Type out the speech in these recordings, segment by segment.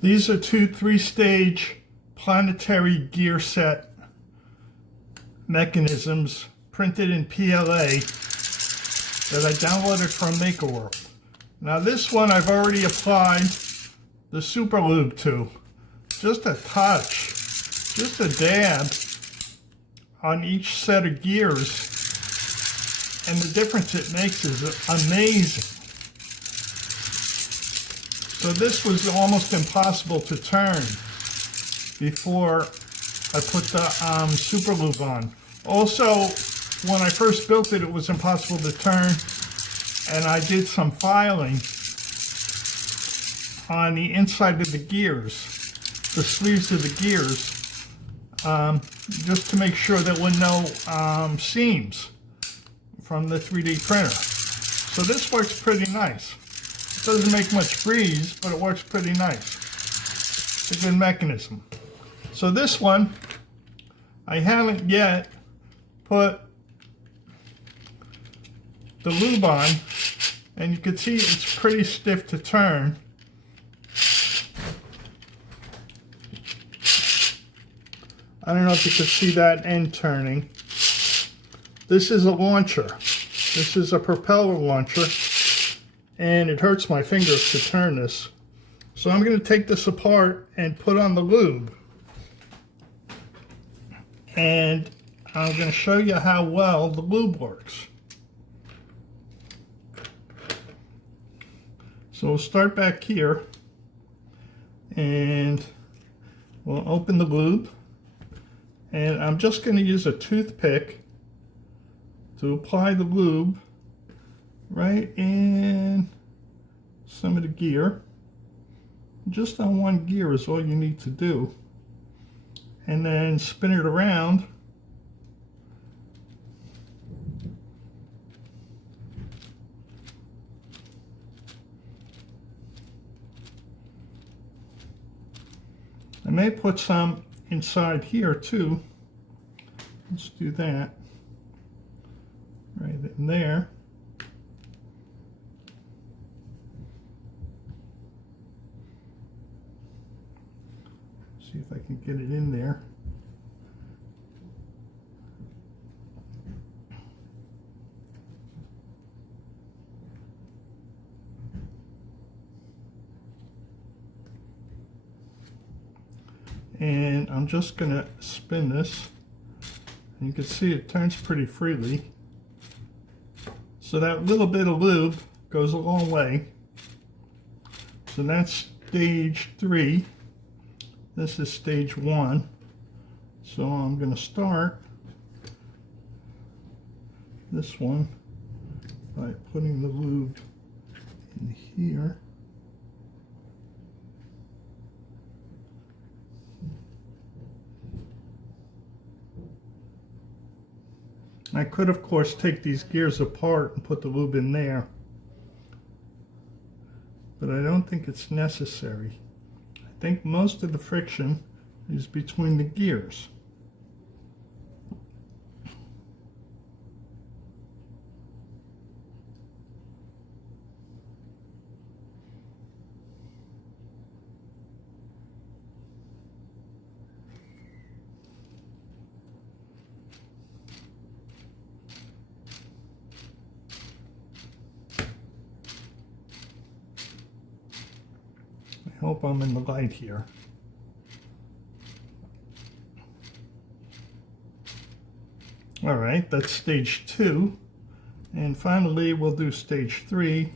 These are two 3-stage Planetary gear set mechanisms printed in PLA that I downloaded from MakerWorld. Now this one I've already applied the Super Lube to. Just a touch, just a dab on each set of gears, and the difference it makes is amazing. So this was almost impossible to turn before I put the Super Lube on. Also, when I first built it, it was impossible to turn, and I did some filing on the inside of the gears, the sleeves of the gears, just to make sure there were no seams from the 3D printer. So this works pretty nice. It doesn't make much breeze, but it works pretty nice. It's a good mechanism. So this one, I haven't yet put the lube on, and you can see it's pretty stiff to turn. I don't know if you can see that end turning. This is a launcher. This is a propeller launcher, and it hurts my fingers to turn this. So I'm going to take this apart and put on the lube. And I'm going to show you how well the lube works. So we'll start back here, and we'll open the lube. And I'm just going to use a toothpick to apply the lube right in some of the gear. Just on one gear is all you need to do. And then spin it around. I may put some inside here too. Let's do that right in there. See if I can get it in there. And I'm just going to spin this, and you can see it turns pretty freely. So that little bit of lube goes a long way. So that's stage 3. This is stage 1. So I'm going to start this one by putting the lube in here. I could, of course, take these gears apart and put the lube in there, but I don't think it's necessary. I think most of the friction is between the gears. I hope I'm in the light here. All right, that's stage 2. And finally, we'll do stage 3.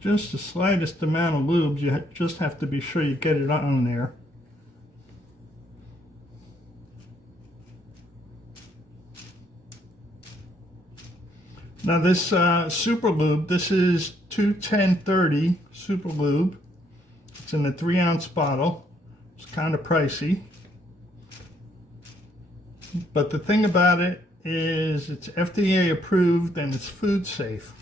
Just the slightest amount of lube, you just have to be sure you get it on there. Now this Super Lube, this is 210/30 Super Lube. It's in a 3-ounce bottle. It's kind of pricey. But the thing about it is it's FDA approved and it's food safe.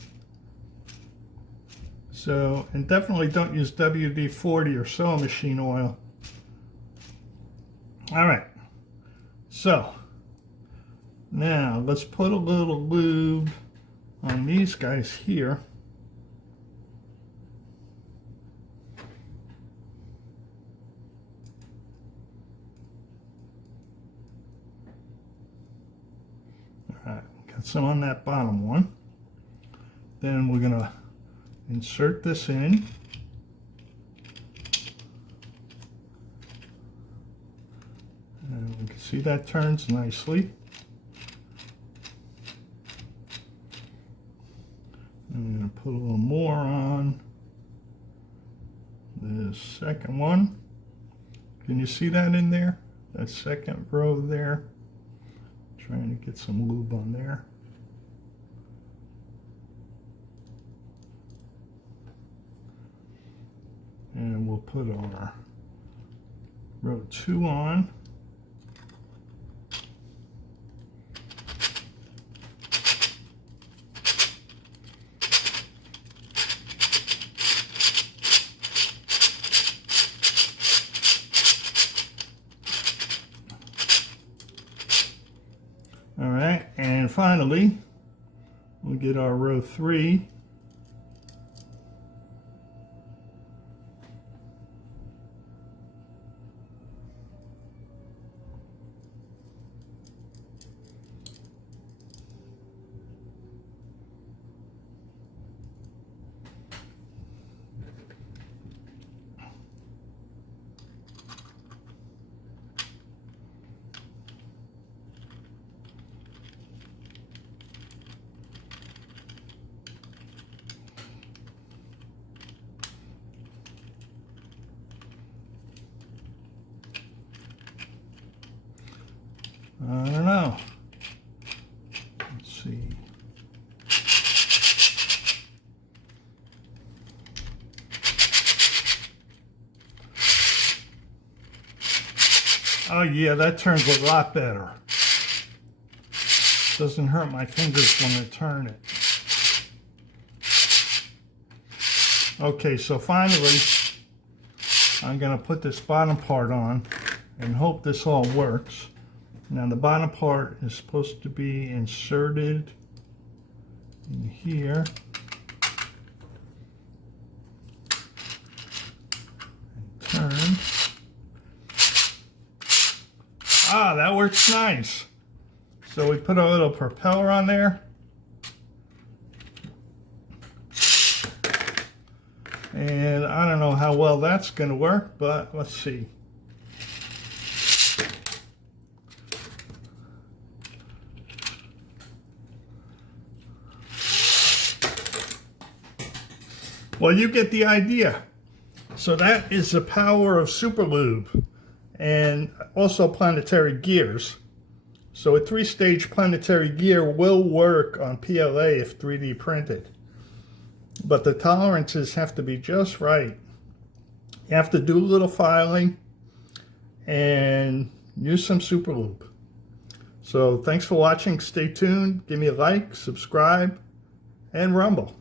So, and definitely don't use WD-40 or sewing machine oil. All right. So, now let's put a little lube on these guys here. All right, got some on that bottom one. Then we're gonna insert this in. And we can see that turns nicely. I'm going to put a little more on this second one. Can you see that in there? That second row there. Trying to get some lube on there. And we'll put our row 2 on. All right, and finally, we'll get our row 3. I don't know. Let's see. Oh yeah, that turns a lot better. Doesn't hurt my fingers when I turn it. Okay, so finally, I'm gonna put this bottom part on and hope this all works. Now the bottom part is supposed to be inserted in here. And turn. Ah, that works nice. So we put a little propeller on there. And I don't know how well that's going to work, but let's see. Well, you get the idea. So that is the power of Super Lube and also Planetary gears. So a 3-stage Planetary gear will work on PLA if 3D printed. But the tolerances have to be just right. You have to do a little filing and use some Super Lube. So thanks for watching. Stay tuned. Give me a like, subscribe, and rumble.